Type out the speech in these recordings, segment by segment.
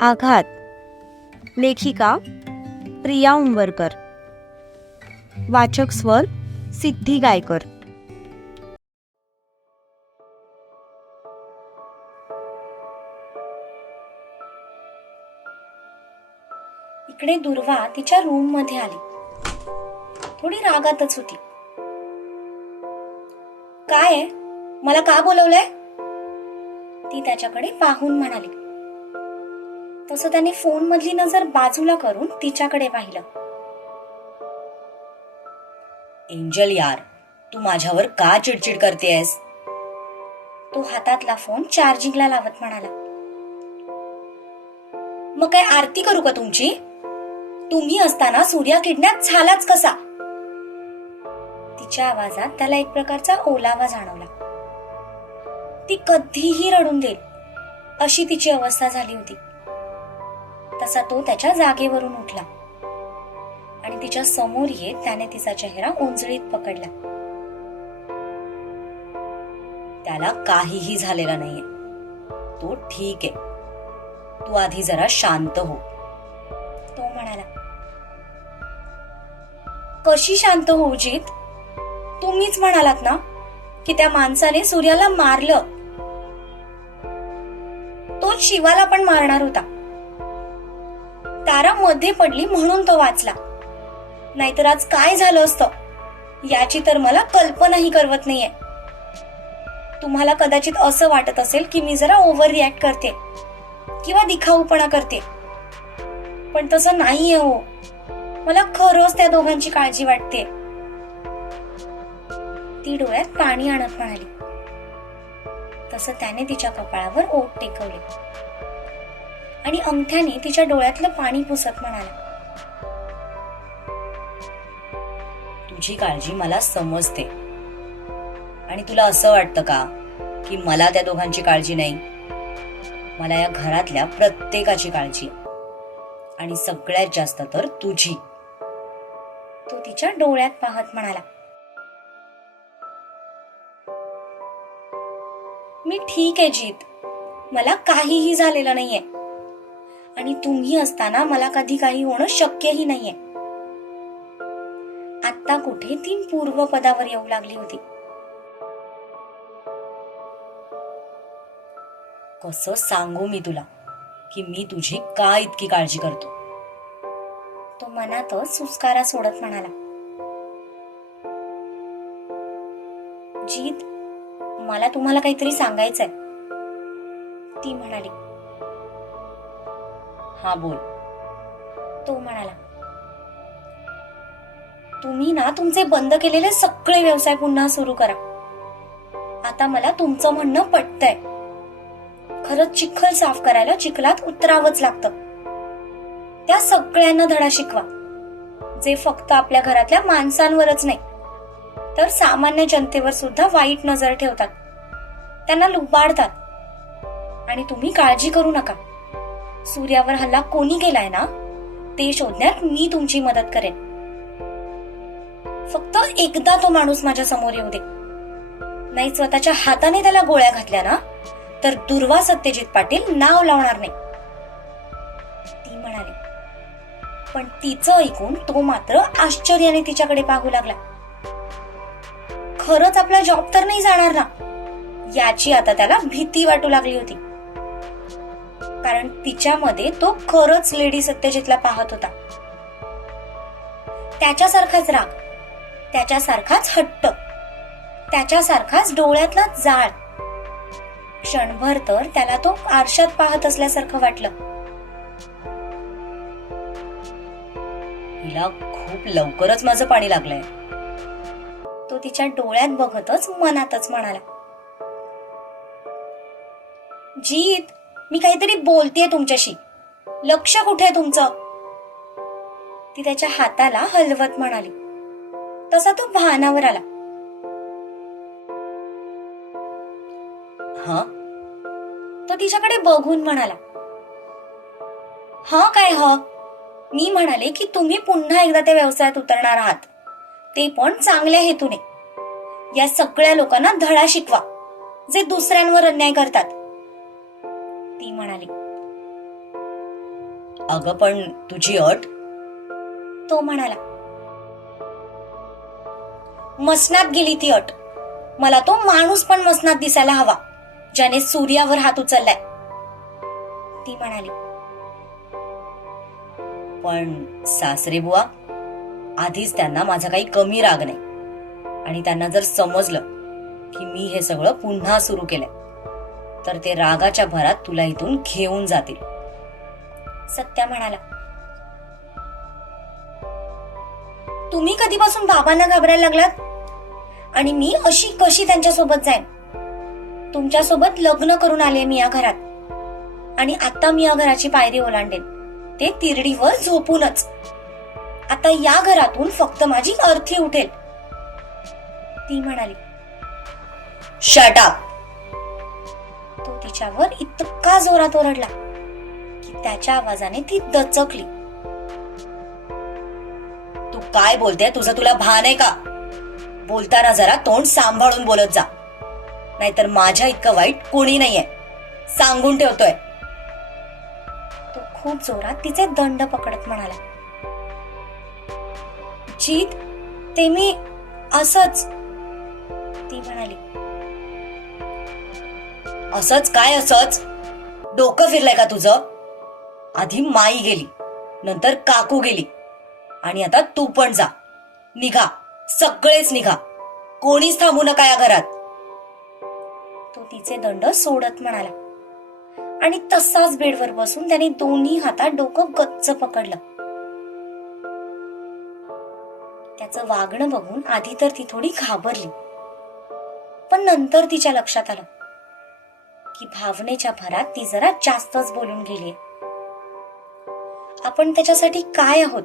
आघात. लेखिका प्रिया उंबरकर. वाचक स्वर सिद्धी गायकर. इकडे दुर्वा तिच्या रूममध्ये आली. थोडी रागातच होती. काय आहे? मला का बोलवलंय? ती त्याच्याकडे पाहून म्हणाली. तसं त्याने फोन मधली नजर बाजूला करून तिच्याकडे पाहिलं. एंजल यार तू माझ्यावर का चिडचिड करतेयस? तो हातातला फोन चार्जिंगला लावत म्हणाला. मग काय आरती करू का तुमची? तुम्ही असताना सूर्या किडनॅप झालाच कसा? तिच्या आवाजात त्याला एक प्रकारचा ओलावा जाणवला. ती कधीही रडून देईल अशी तिची अवस्था झाली होती. तसा तो त्याच्या जागेवरून उठला. आणि तिच्या समोर येत त्याने तिचा चेहरा उंजळीत पकडला. त्याला काहीही झालेला नाहीये. तो ठीक आहे. तू आधी जरा शांत हो. तो म्हणाला कशी शांत होऊ जीत तुम्हीच म्हणालात ना की त्या माणसाने सूर्याला मारलं? तो शिवाला पण मारणार होता. तारा मध्ये पडली म्हणून तो वाचला. नाहीतर आज काय झालं असतं? याची तर मला कल्पनाही करवत नाहीये. तुम्हाला कदाचित असं वाटत असेल की मी जरा ओव्हर रिॲक्ट करते किंवा दिखाऊपणा करते. पण तसं नाहीये हो. मला खरंच त्या दोघांची काळजी वाटते. ती डोळ्यात पाणी आणत म्हणाली तसं त्याने तिच्या कपाळावर ओठ टेकवले. आणि अंगठ्याने तिच्या डोळ्यातलं पाणी पुसत म्हणाला. तुझी काळजी मला समजते. आणि तुला असं वाटतं का की मला त्या दोघांची काळजी नाही? मला या घरातल्या प्रत्येकाची काळजी आणि सगळ्यात जास्त तर तुझी. तो तिच्या डोळ्यात पाहत म्हणाला. मी ठीक आहे जीत. मला काहीही झालेलं नाहीये. आणि तुम्ही असताना मला कधी काही होणं शक्यही नाहीये. आता कुठे ती पूर्व पदावर येऊ लागली होती. कसं सांगू मी तुला की मी तुझी का इतकी काळजी करतो? तो मनातच सुस्कारा सोडत म्हणाला. जीत मला तुम्हाला काहीतरी सांगायचंय. ती म्हणाली हा बोल. तो म्हणाला तुम्ही ना तुमचे बंद केलेले सगळे व्यवसाय पुन्हा सुरू करा. आता मला तुमचं म्हणणं पटतंय. खरंच चिखल साफ करायला चिखलात उतरावंच लागतं. त्या सगळ्यांना धडा शिकवा. जे फक्त आपल्या घरातल्या माणसांवरच नाही तर सामान्य जनतेवर सुद्धा वाईट नजर ठेवतात. त्यांना लुबाडतात. आणि तुम्ही काळजी करू नका. सूर्यावर हल्ला कोणी केलाय ना ते शोधण्यात मी तुमची मदत करेन. फक्त एकदा तो माणूस माझ्यासमोर येऊ दे. नाही स्वतःच्या हाताने त्याला गोळ्या घातल्या ना तर दुर्वा सत्यजित पाटील नाव लावणार नाही. ती म्हणाली. पण तिचं ऐकून तो मात्र आश्चर्याने तिच्याकडे पाहू लागला. खरंच आपला जॉब तर नाही जाणार ना याची आता त्याला भीती वाटू लागली होती. कारण तिच्यामध्ये तो खरंच लेडी सत्यजितला पाहत होता. त्याच्यासारखाच राग त्याच्यासारखाच हट्ट त्याच्यासारखाच डोळ्यातला जाळ. क्षणभर तर त्याला तो आरशात पाहत असल्यासारखं वाटलं. हिला खूप लवकरच माझं पाणी लागलंय. तो तिच्या डोळ्यात बघतच मनातच म्हणाला. जीत मी काहीतरी बोलतेय तुमच्याशी. लक्ष कुठे आहे तुमचं? ती त्याच्या हाताला हलवत म्हणाली. तसा तो भानावर आला. हा? तो तिच्याकडे बघून म्हणाला. हा काय ह? मी म्हणाले की तुम्ही पुन्हा एकदा त्या व्यवसायात उतरणार आहात. ते पण चांगल्या हेतूने. या सगळ्या लोकांना धडा शिकवा. जे दुसऱ्यांवर अन्याय करतात. ती म्हणाली. अगं पण तुझी अट? तो म्हणाला. मसनात गेली ती अट. मला तो माणूस पण मसनात दिसायला हवा ज्याने सूर्यावर हात उचललाय. ती म्हणाली. पण सासरे बुवा आधीच त्यांना माझा काही कमी राग नाही. आणि त्यांना जर समजलं की मी हे सगळं पुन्हा सुरू केलंय तर ते रागाच्या भरात तुला इथून घेऊन जातील. सत्या म्हणाला तुम्ही कधीपासून बाबांना घाबरायला लागलात? आणि मी अशी कशी त्यांच्यासोबत जाईन? तुमच्यासोबत लग्न करून आले मी या घरात. आणि आता मी या घराची पायरी ओलांडेन. ते तिरडीवर झोपूनच. आता या घरातून फक्त माझी अर्थी उठेल. ती म्हणाली शटाप तो तिच्यावर इतका जोरात ओरडला की त्याच्या आवाजाने ती दचकली. तू काय बोलते तुझं तुला भान आहे का? बोलताना जरा तोंड सांभाळून बोलत जा. नाहीतर माझ्या इतकं वाईट कोणी नाहीये. सांगून ठेवतोय. तो खूप जोरात तिचे दंड पकडत म्हणाला. जीत ते मी असच ती म्हणाली. असंच काय असंच? डोकं फिरलंय का तुझं? आधी माई गेली नंतर काकू गेली. आणि आता तू पण जा. निघा. सगळेच निघा. कोणीच थांबू नका या घरात. तो तिचे दंड सोडत म्हणाला. आणि तसाच बेडवर बसून त्याने दोन्ही हातात डोकं गच्च पकडलं. त्याचं वागणं बघून आधी तर ती थोडी घाबरली. पण नंतर तिच्या लक्षात आलं. की भावनेच्या भरात ती जरा जास्तच बोलून गेली. आपण त्याच्यासाठी काय आहोत?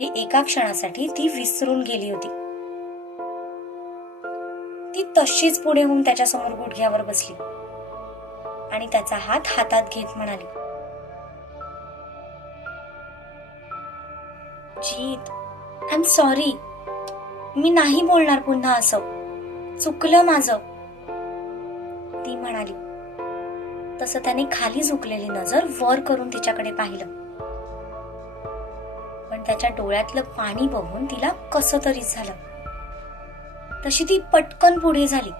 हे एका क्षणासाठी ती विसरून गेली होती. ती तशीच पुढे होऊन त्याच्यासमोर गुडघ्यावर बसली. आणि त्याचा हात हातात घेत म्हणाली जीत आय एम सॉरी मी नाही बोलणार पुन्हा असं. चुकलं माझं. ती म्हणाली. तसं त्याने खाली झुकलेली नजर वर करून तिच्याकडे पाहिलं. पण त्याच्या डोळ्यातलं पाणी बघून तिला कसं तरी झालं. तशी ती पटकन पुढे झाली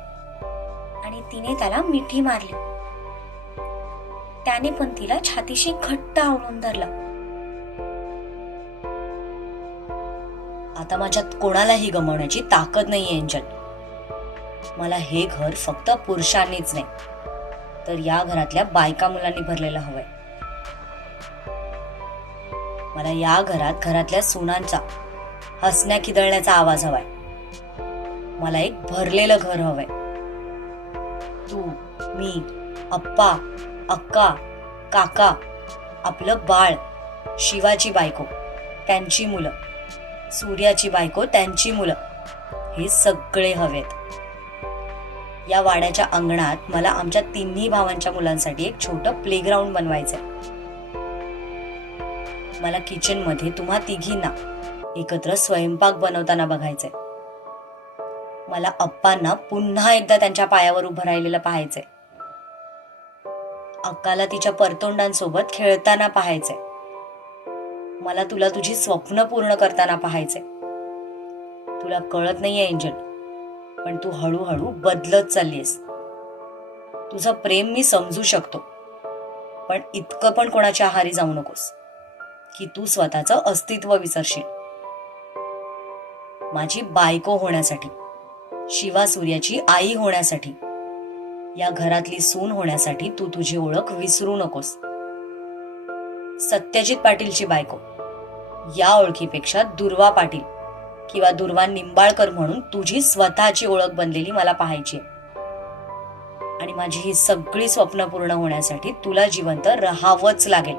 आणि तिने त्याला मिठी मारली. त्याने पण तिला छातीशी घट्ट आवळून धरलं. आता माझ्यात कोणालाही गमावण्याची ताकद नाहीये यांच्यात मला हे घर फक्त पुरुषांनीच नाही तर या घरातल्या बायका मुलांनी भरलेलं हवंय. मला या घरात घरातल्या सुनांचा हसण्या खिदळण्याचा आवाज हवाय. मला एक भरलेलं घर हवंय. तू मी अप्पा अक्का काका आपलं बाळ शिवाची बायको त्यांची मुलं सूर्याची बायको त्यांची मुलं हे सगळे हवेत. या वाड्याच्या अंगणात मला आमच्या तिन्ही भावांच्या मुलांसाठी एक छोटं प्लेग्राऊंड बनवायचंय. मला किचनमध्ये तुम्हा तिघींना एकत्र स्वयंपाक बनवताना बघायचंय. मला अप्पांना पुन्हा एकदा त्यांच्या पायावर उभं राहिलेलं पाहायचंय. अक्काला तिच्या परतोंडांसोबत खेळताना पाहायचंय. मला तुला तुझी स्वप्न पूर्ण करताना पाहायचंय. तुला कळत नाहीये एंजल. पण तू हळूहळू बदलत चाललीस तुझं प्रेम मी समजू शकतो पण इतकं पण कोणाच्या आहारी जाऊ नकोस की तू स्वतःचं अस्तित्व विसरशील. माझी बायको होण्यासाठी शिवा सूर्याची आई होण्यासाठी या घरातली सून होण्यासाठी तू तुझी ओळख विसरू नकोस. सत्यजित पाटीलची बायको या ओळखीपेक्षा दुर्वा पाटील. किंवा दुर्वा निंबाळकर म्हणून तुझी स्वतःची ओळख बनलेली मला पाहायची आणि माझी ही सगळी स्वप्न पूर्ण होण्यासाठी तुला जिवंत राहावंच लागेल.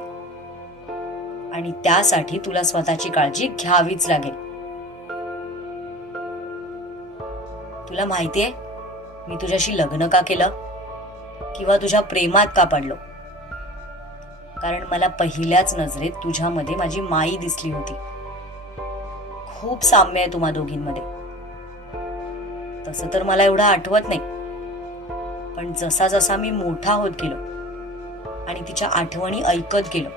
आणि त्यासाठी तुला स्वतःची काळजी घ्यावीच लागेल. तुला माहितीये मी तुझ्याशी लग्न का केलं? किंवा तुझ्या प्रेमात का पडलो? कारण मला पहिल्याच नजरेत तुझ्यामध्ये माझी माई दिसली होती. खूप साम्य आहे तुम्हा दोघींमध्ये. तसं तर मला एवढं आठवत नाही. पण जसा जसा मी मोठा होत गेलो आणि तिच्या आठवणी ऐकत गेलो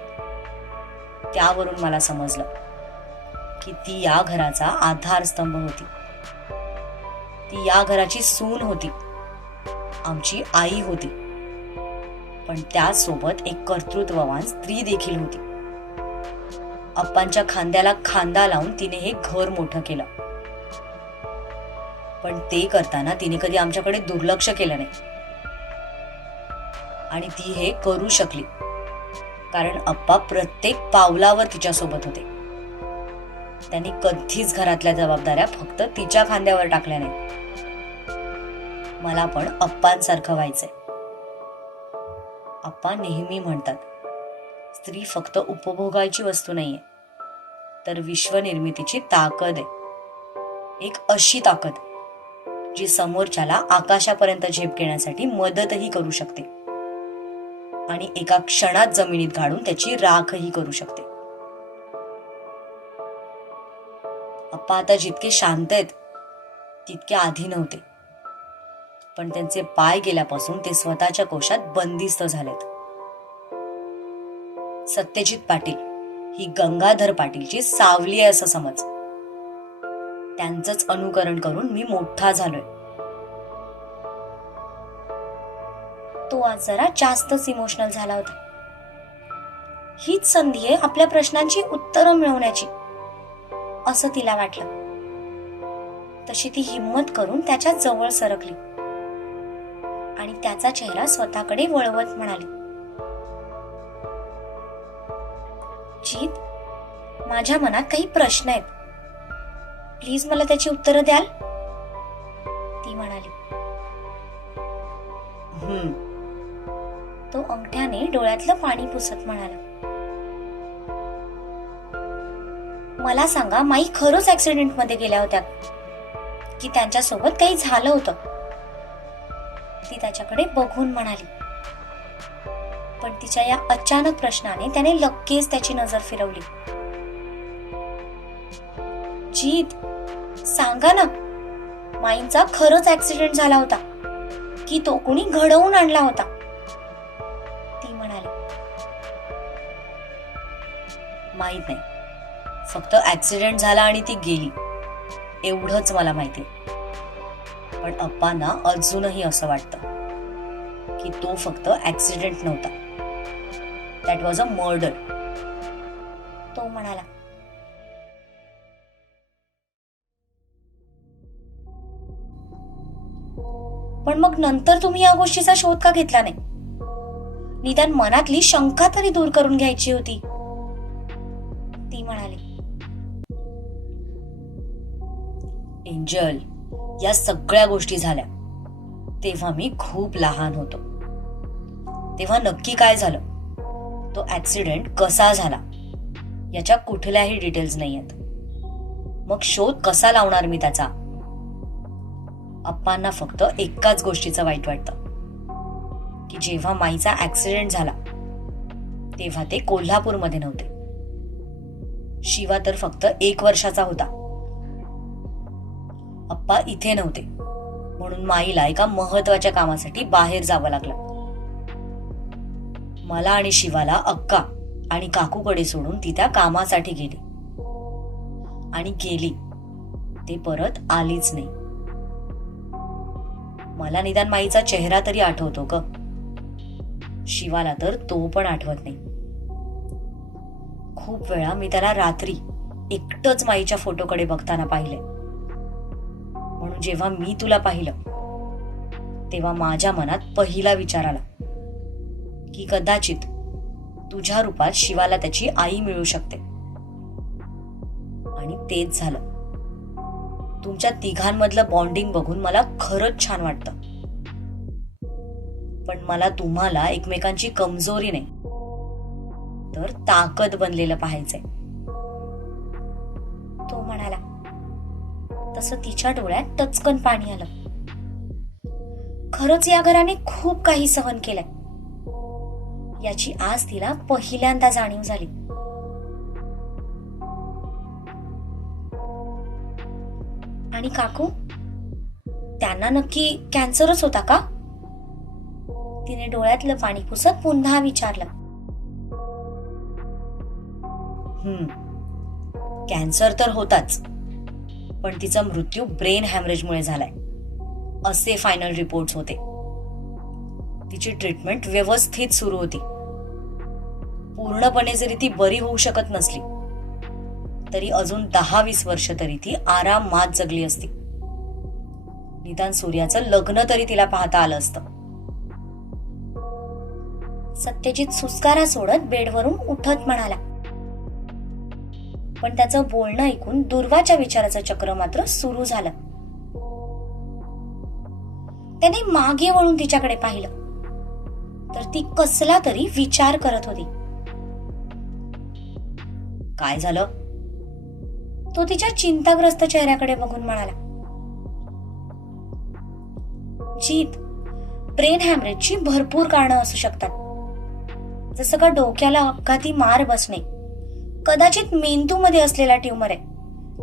त्यावरून मला समजलं की ती या घराचा आधारस्तंभ होती. ती या घराची सून होती. आमची आई होती. पण त्याचसोबत एक कर्तृत्ववान स्त्री देखील होती. अप्पांच्या खांद्याला खांदा लावून तिने हे घर मोठं केलं. पण ते करताना तिने कधी आमच्याकडे दुर्लक्ष केलं नाही. आणि ती हे करू शकली. कारण अप्पा प्रत्येक पावलावर तिच्यासोबत होते. त्यांनी कधीच घरातल्या जबाबदाऱ्या फक्त तिच्या खांद्यावर टाकल्या नाही मला पण अप्पांसारखं व्हायचंय. अप्पा नेहमी म्हणतात स्त्री फक्त उपभोगायची वस्तू नाहीये. तर विश्वनिर्मितीची ताकद आहे. एक अशी ताकद जी समोरच्याला आकाशापर्यंत झेप घेण्यासाठी मदतही करू शकते आणि एका क्षणात जमिनीत घालून त्याची राखही करू शकते. अप्पा आता जितके शांत आहेत तितके आधी नव्हते. पण त्यांचे पाय गेल्यापासून ते स्वतःच्या कोशात बंदिस्त झालेत. सत्यजित पाटील ही गंगाधर पाटीलची सावली आहे असं समज. त्यांचंच अनुकरण करून मी मोठा झालोय. तो आज जरा जास्तच इमोशनल झाला होता. हीच संधी आहे आपल्या प्रश्नांची उत्तरं मिळवण्याची असं तिला वाटलं. तशी ती हिंमत करून त्याच्याजवळ सरकली. आणि त्याचा चेहरा स्वतःकडे वळवत म्हणाली. जीत माझ्या मनात काही प्रश्न आहेत. प्लीज मला त्याची उत्तरं द्याल? ती म्हणाली. तो अंगठ्याने डोळ्यातलं पाणी पुसत म्हणाला. मला सांगा माई खरंच ऍक्सिडेंटमध्ये गेल्या होत्या? की त्यांच्यासोबत काही झालं होतं? ती त्याच्याकडे बघून म्हणाली. पण तिच्या या अचानक प्रश्नाने त्याने लगेच त्याची नजर फिरवली. जीत सांगा ना. माईंचा खरंच ऍक्सिडेंट झाला होता. की तो कोणी घडवून आणला होता. ती म्हणाली माहीत नाही. फक्त ऍक्सिडेंट झाला आणि ती गेली. एवढंच मला माहिती. पण अप्पांना अजूनही असं वाटतं की तो फक्त ऍक्सिडेंट नव्हता. दॅट वॉज अ मर्डर तो म्हणाला पण मग नंतर तुम्ही या गोष्टीचा शोध का घेतला नाही? निदान मनातली शंका तरी दूर करून घ्यायची होती. ती म्हणाली एंजल या सगळ्या गोष्टी झाल्या. तेव्हा मी खूप लहान होतो. तेव्हा नक्की काय झालं? तो ऍक्सिडेंट कसा झाला? याच्या कुठल्याही डिटेल्स नाही आहेत मग शोध कसा लावणार मी त्याचा? अप्पांना फक्त एकाच गोष्टीचं वाईट वाटतं. की जेव्हा माईचा ऍक्सिडेंट झाला तेव्हा ते कोल्हापूरमध्ये नव्हते. शिवा तर फक्त एक वर्षाचा होता. अप्पा इथे नव्हते. म्हणून माईला एका महत्त्वाच्या कामासाठी बाहेर जावं लागलं. मला आणि शिवाला अक्का आणि काकूकडे सोडून ती त्या कामासाठी गेली. आणि गेली. ते परत आलीच नाही. मला निदान माईचा चेहरा तरी आठवतो ग. शिवाला तर तो पण आठवत नाही. खूप वेळा मी त्याला रात्री एकटच माईच्या फोटोकडे बघताना पाहिले म्हणून जेव्हा मी तुला पाहिलं तेव्हा माझ्या मनात पहिला विचार आला. की कदाचित तुझ्या रूपात शिवाला त्याची आई मिळू शकते. आणि तेच झालं. तुमच्या तिघांमधलं बॉन्डिंग बघून मला खरंच छान वाटतं. पण मला तुम्हाला एकमेकांची कमजोरी नाही. तर ताकद बनलेलं पाहायचंय. तो म्हणाला तसं तिच्या डोळ्यात टचकन पाणी आलं. खरंच या घराने खूप काही सहन केलंय. याची आज तिला पहिल्यांदा जाणीव झाली. आणि काकू त्यांना नक्की कॅन्सरच होता का? तिने डोळ्यातलं पाणी पुसत पुन्हा विचारलं. हम्म कॅन्सर तर होताच पण तिचा मृत्यू ब्रेन हॅमरेजमुळे झालाय असे फायनल रिपोर्ट्स होते. तिची ट्रीटमेंट व्यवस्थित सुरू होती. पूर्णपणे जरी ती बरी होऊ शकत नसली तरी अजून दहा वीस वर्ष तरी ती आरामात जगली असती. निदान सूर्याचं लग्न तरी तिला पाहता आलं असतं. सत्यजित सुस्कारा सोडत बेडवरून उठत म्हणाला. पण त्याचं बोलणं ऐकून दुर्वाच्या विचाराचं चक्र मात्र सुरू झालं. त्याने मागे वळून तिच्याकडे पाहिलं. तर ती कसला तरी विचार करत होती. काय झालं? तो तिच्या चिंताग्रस्त चेहऱ्याकडे बघून म्हणाला. जीत ब्रेन हॅमरेजची भरपूर कारणं असू शकतात. जसं का डोक्याला अपघाती मार बसणे. कदाचित मेंदूमध्ये असलेला ट्यूमर आहे.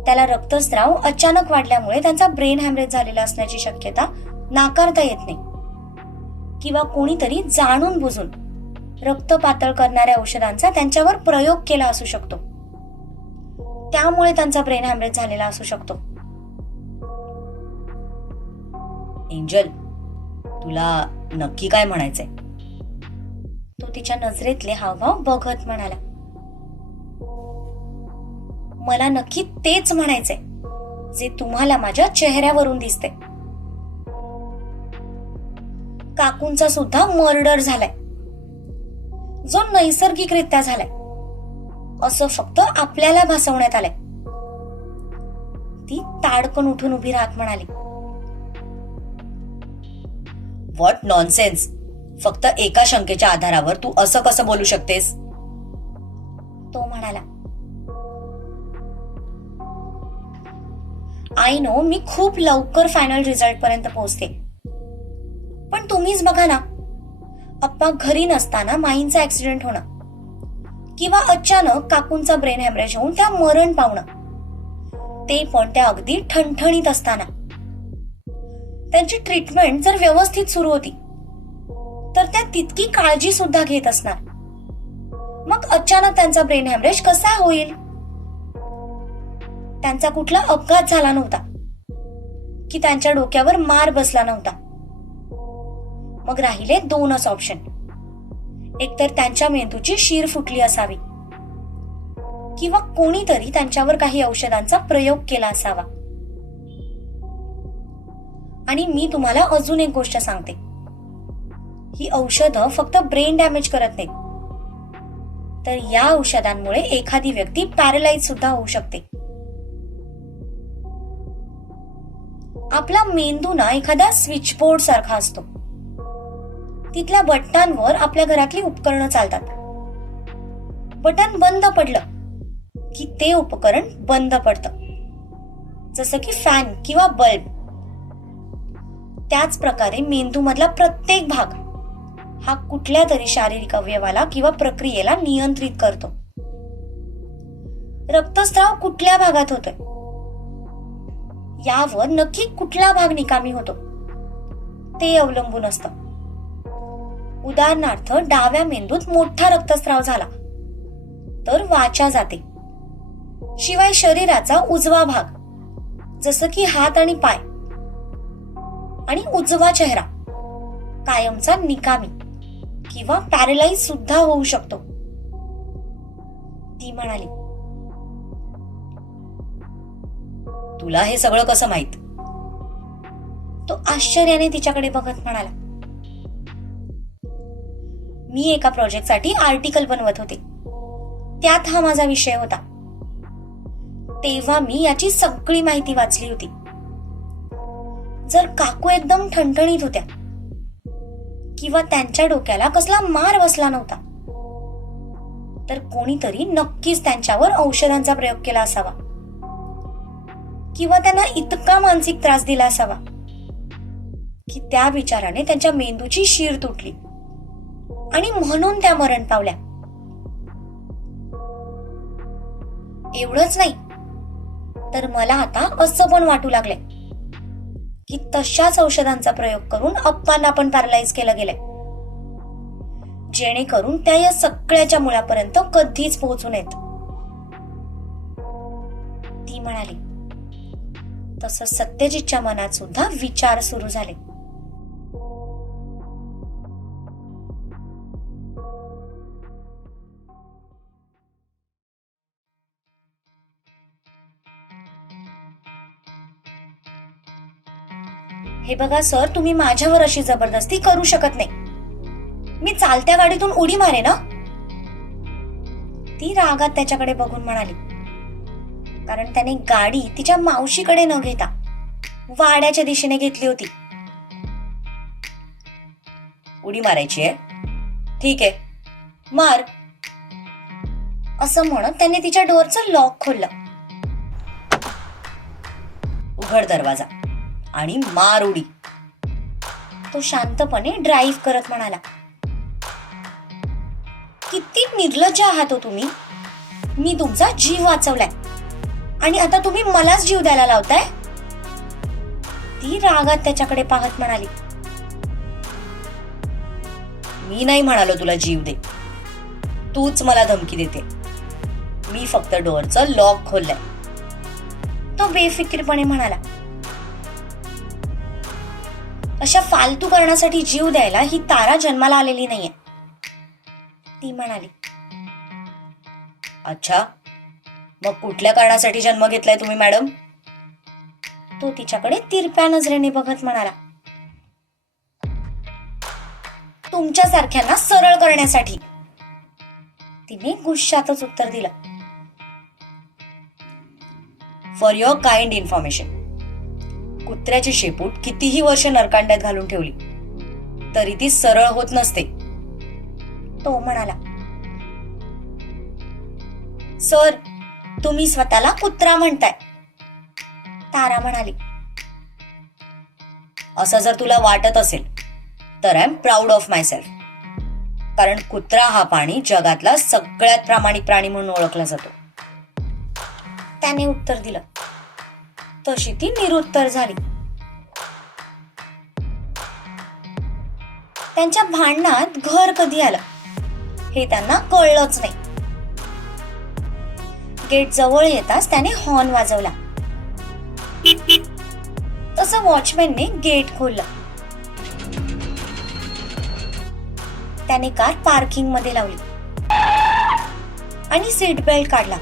त्याला रक्तस्राव अचानक वाढल्यामुळे त्यांचा ब्रेन हॅमरेज झालेला असण्याची शक्यता नाकारता येत नाही. किंवा कोणीतरी जाणून बुजून रक्त पातळ करणाऱ्या औषधांचा त्यांच्यावर प्रयोग केला असू शकतो. त्यामुळे त्यांचा ब्रेन हॅमरेज झालेला असू शकतो. एंजल तुला नक्की काय म्हणायचंय? तो तिच्या नजरेतले हावभाव बघत म्हणाला. मला नक्की तेच म्हणायचंय जे तुम्हाला माझ्या चेहऱ्यावरून दिसते काकूंचा सुद्धा मर्डर झालाय. जो नैसर्गिकरित्या झालाय. असं फक्त आपल्याला भासवण्यात आलंय. ती ताडकन उठून उभी राहत म्हणाली. व्हॉट नॉनसेन्स फक्त एका शंकेच्या आधारावर तू असं कसं बोलू शकतेस? तो म्हणाला. आय नो मी खूप लवकर फायनल रिझल्ट पर्यंत पोहोचते. पण तुम्हीच बघा ना. अप्पा घरी नसताना माईंचा ऍक्सिडेंट होणं. किंवा अचानक काकूंचा ब्रेन हॅमरेज होऊन त्या मरण पावणं. ते पण त्या अगदी ठणठणीत असताना. त्यांची ट्रीटमेंट जर व्यवस्थित सुरू होती तर त्या तितकी काळजी सुद्धा घेत असणार. मग अचानक त्यांचा ब्रेन हॅमरेज कसा होईल? त्यांचा कुठला अपघात झाला नव्हता. की त्यांच्या डोक्यावर मार बसला नव्हता. मग राहिले दोनच ऑप्शन एकतर त्यांच्या मेंदूची शीर फुटली असावी. किंवा कोणीतरी त्यांच्यावर काही औषधांचा प्रयोग केला असावा. आणि मी तुम्हाला अजून एक गोष्ट सांगते. ही औषधं फक्त ब्रेन डॅमेज करत नाहीत. तर या औषधांमुळे एखादी व्यक्ती पॅरलाइज सुद्धा होऊ शकते. आपला मेंदू ना एखादा स्विचबोर्ड सारखा असतो. तिथल्या बटनांवर आपल्या घरातली उपकरणं चालतात. बटन बंद पडलं की ते उपकरण बंद पडतं. जसं की फॅन किंवा बल्ब त्याच प्रकारे मेंदूमधला प्रत्येक भाग हा कुठल्या तरी शारीरिक अवयवाला किंवा प्रक्रियेला नियंत्रित करतो. रक्तस्राव कुठल्या भागात होतोय? यावर नक्की कुठला भाग निकामी होतो? ते अवलंबून असतं. उदाहरणार्थ डाव्या मेंदूत मोठा रक्तस्राव झाला. तर वाचा जाते. शिवाय शरीराचा उजवा भाग जसं की हात आणि पाय आणि उजवा चेहरा कायमचा निकामी किंवा पॅरलाइज सुद्धा होऊ शकतो. ती म्हणाली तुला हे सगळं कसं माहीत? तो आश्चर्याने तिच्याकडे बघत म्हणाला मी एका प्रोजेक्टसाठी आर्टिकल बनवत होते. त्यात हा माझा विषय होता. तेव्हा मी याची सगळी माहिती वाचली होती. जर काकू एकदम ठणठणीत होत्या किंवा त्यांच्या डोक्याला कसला मार बसला नव्हता तर कोणीतरी नक्कीच त्यांच्यावर औषधांचा प्रयोग केला असावा. किंवा त्यांना इतका मानसिक त्रास दिला असावा की त्या विचाराने त्यांच्या मेंदूची शीर तुटली. आणि म्हणून त्या मरण पावल्या. एवढंच नाही तर मला आता असं पण वाटू लागलंय की तशाच औषधांचा प्रयोग करून अप्पांना पण पॅरलाइज केलं गेलंय. जेणेकरून त्या या सगळ्याच्या मुळापर्यंत कधीच पोहोचू नयेत. ती म्हणाली तसं सत्यजितच्या मनात सुद्धा विचार सुरू झाले. हे बघा सर तुम्ही माझ्यावर अशी जबरदस्ती करू शकत नाही. मी चालत्या गाडीतून उडी मारे ना ती रागात त्याच्याकडे बघून म्हणाली. कारण त्याने गाडी तिच्या मावशीकडे न घेता वाड्याच्या दिशेने घेतली होती. उडी मारायची आहे? ठीक आहे. मार. असं म्हणत त्याने तिच्या डोअरचं लॉक खोललं. उघड दरवाजा. आणि मार उडी तो शांतपणे ड्राईव्ह करत म्हणाला किती निर्लज्ज आहात हो तुम्ही. मी तुमचा जीव वाचवलाय. आणि आता तुम्ही मलाच जीव द्यायला लावताय. ती रागात त्याच्याकडे पाहत म्हणाली मी नाही म्हणालो तुला जीव दे. तूच मला धमकी देते. मी फक्त डोअरचं लॉक खोललंय. तो बेफिकीरपणे म्हणाला अशा फालतू करण्यासाठी जीव द्यायला ही तारा जन्माला आलेली नाहीये. ती म्हणाली अच्छा मग कुठल्या कारणासाठी जन्म घेतलाय तुम्ही मॅडम? तो तिच्याकडे तिरप्या नजरेने बघत म्हणाला तुमच्या सारख्यांना सरळ करण्यासाठी. तिने गुस्सातच उत्तर दिलं फॉर युअर काइंड इन्फॉर्मेशन कुत्र्याची शेपूट कितीही वर्ष नरकांड्यात घालून ठेवली तरी ती सरळ होत नसते. तो म्हणाला सर तुम्ही स्वतःला कुत्रा म्हणताय. तारा म्हणाली असं जर तुला वाटत असेल तर I am proud of myself कारण कुत्रा हा प्राणी जगातला सगळ्यात प्रामाणिक प्राणी म्हणून ओळखला जातो. त्याने उत्तर दिलं तशी ती निरुत्तर झाली. त्यांच्या भांडणात घर कधी आलं? हे त्यांना कळलंच नाही. गेट जवळ येताच त्याने हॉर्न वाजवला. तसं वॉचमॅनने गेट खोललं. त्याने कार पार्किंगमध्ये लावली. आणि सीट बेल्ट काढला.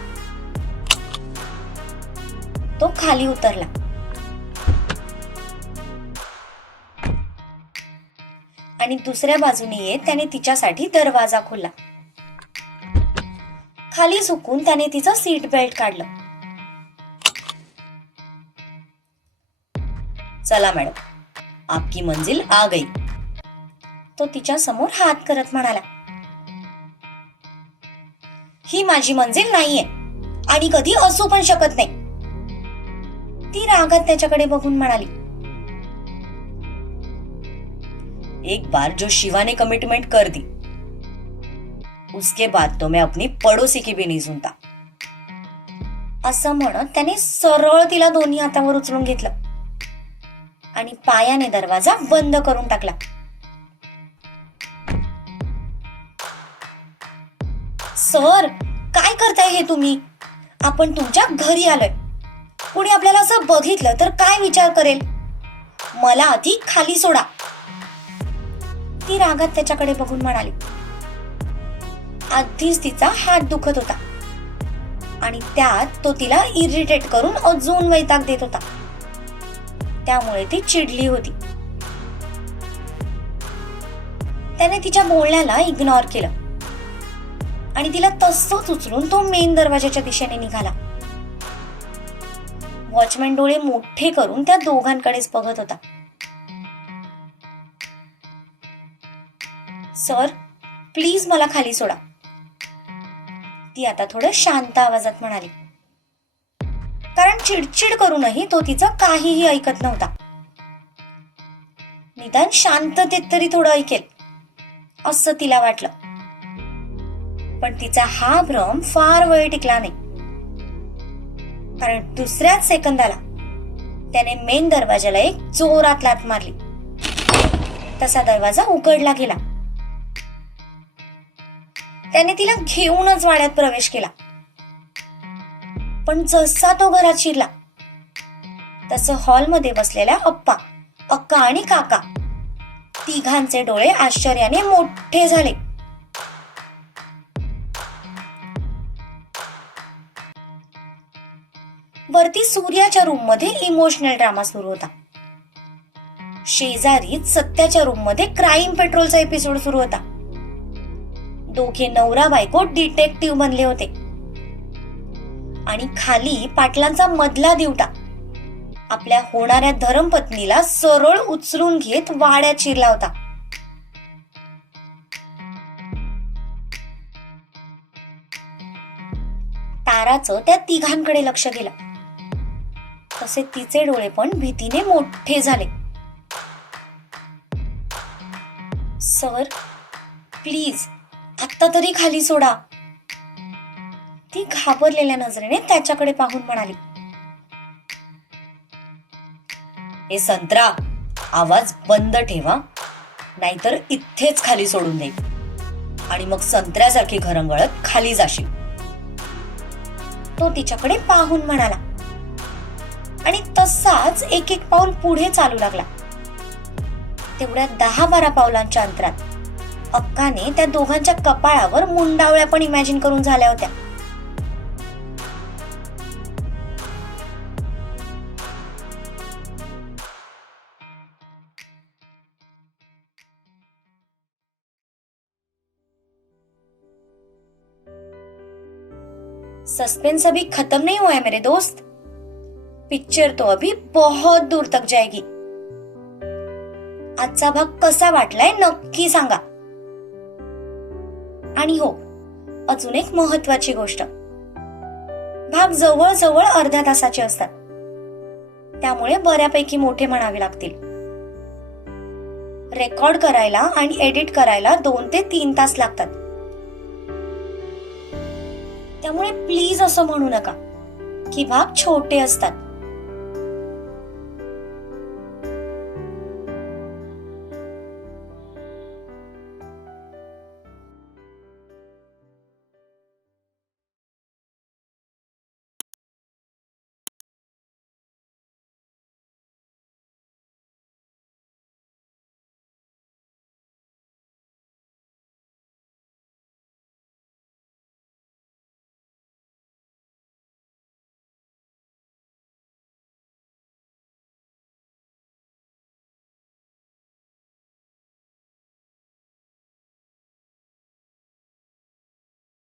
तो खाली उतरला. आणि दुसऱ्या बाजूने येत त्याने तिच्यासाठी दरवाजा खोलला. खाली झुकून त्याने तिचं सीट बेल्ट काढलं. चला मॅडम आपकी मंजिल आ गई. तो तिच्या समोर हात करत म्हणाला ही माझी मंजिल नाहीये आणि कधी असू पण शकत नाही. ती रागात त्याच्याकडे बघून म्हणाली? एक बार जो शिवा ने कमिटमेंट कर दी उसके बाद तो मैं अपनी पड़ोसी की भी नहीं सुनता. असं म्हणत त्याने सरळ तिला दोन्ही हातावर उचलून घेतलं आणि पायाने दरवाजा बंद करून टाकला. सर काय करताय हे तुम्ही? आपण तुमच्या घरी आलोय. कुणी आपल्याला असं बघितलं तर काय विचार करेल? मला आधी खाली सोडा. ती रागात त्याच्याकडे बघून म्हणाली. आधीच तिचा हात दुखत होता. आणि त्यात तो तिला इरिटेट करून अजून वैताग देत होता. त्यामुळे ती चिडली होती. त्याने तिच्या बोलण्याला इग्नोर केलं. आणि तिला तसंच उचलून तो मेन दरवाजाच्या दिशेने निघाला. वॉचमॅन डोळे मोठे करून त्या दोघांकडेच बघत होता. सर प्लीज मला खाली सोडा. ती आता थोडं शांत आवाजात म्हणाली. कारण चिडचिड करूनही तो तिचं काहीही ऐकत नव्हता. निदान शांततेत तरी थोडं ऐकेल असं तिला वाटलं. पण तिचा हा भ्रम फार वेळ टिकला नाही. कारण दुसऱ्याच सेकंदाला त्याने मेन दरवाजाला एक जोरात लात मारली. तसा दरवाजा उघडला गेला. त्याने तिला घेऊनच वाड्यात प्रवेश केला. पण जसा तो घरात शिरला तसं हॉलमध्ये बसलेल्या अप्पा अक्का आणि काका तिघांचे डोळे आश्चर्याने मोठे झाले. वरती सूर्याच्या रूममध्ये इमोशनल ड्रामा सुरू होता. शेजारीच सत्याच्या रूममध्ये क्राईम पेट्रोलचा एपिसोड सुरू होता. दोघे नवरा बायको डिटेक्टिव्ह बनले होते. आणि खाली पाटलांचा मधला दिवटा. आपल्या होणाऱ्या धर्मपत्नीला सरळ उचलून घेत वाड्यात शिरला होता. ताराचं त्या तिघांकडे लक्ष गेलं. तसे तिचे डोळे पण भीतीने मोठे झाले. सर प्लीज आत्ता तरी खाली सोडा. ती घाबरलेल्या नजरेने त्याच्याकडे पाहून म्हणाली. ए संत्रा आवाज बंद ठेवा. नाहीतर इथेच खाली सोडून दे. आणि मग संत्र्यासारखी घरंगळत खाली जाशील. तो तिच्याकडे पाहून म्हणाला. आणि तसाच एक एक पाऊल पुढे चालू लागला. तेवढ्या दहा बारा पावलांच्या अंतरात अक्काने त्या दोघांच्या कपाळावर मुंडावळ्या पण इमॅजिन करून झाल्या होत्या. सस्पेंस अभी खत्म नहीं हुआ है मेरे दोस्त. पिक्चर तो अभी बहुत दूर तक जाएगी. आजचा भाग कसा वाटलाय नक्की सांगा. आणि हो अजून एक महत्वाची गोष्ट. भाग जवळजवळ अर्ध्या तासाचे असतात. त्यामुळे बऱ्यापैकी मोठे म्हणावे लागतील. रेकॉर्ड करायला आणि एडिट करायला दोन ते तीन तास लागतात. त्यामुळे प्लीज असं म्हणू नका की भाग छोटे असतात.